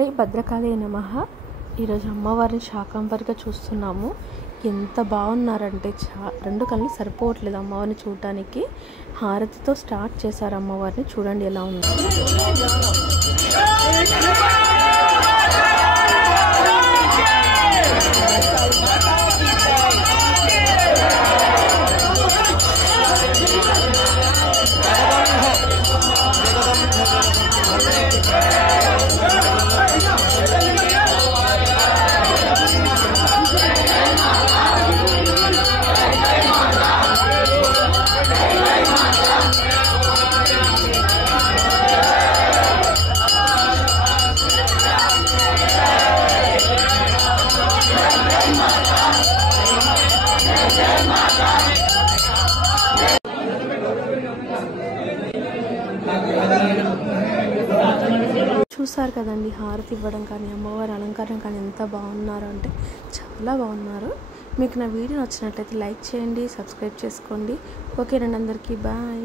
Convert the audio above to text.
శ్రీ భద్రకాళి నమః. ఈరోజు అమ్మవారిని శాకంబరిగా చూస్తున్నాము. ఎంత బాగున్నారంటే రెండు కళ్ళు సరిపోవట్లేదు అమ్మవారిని చూడటానికి. హారతితో స్టార్ట్ చేశారు అమ్మవారిని. చూడండి ఎలా ఉంది. చూసారు కదండి, హారతి ఇవ్వడం కానీ అమ్మవారి అలంకరణ కానీ ఎంత బాగున్నారు అంటే చాలా బాగున్నారు. మీకు నా వీడియో నచ్చినట్లయితే లైక్ చేయండి, సబ్స్క్రైబ్ చేసుకోండి. ఓకేనండి, అందరికీ బాయ్.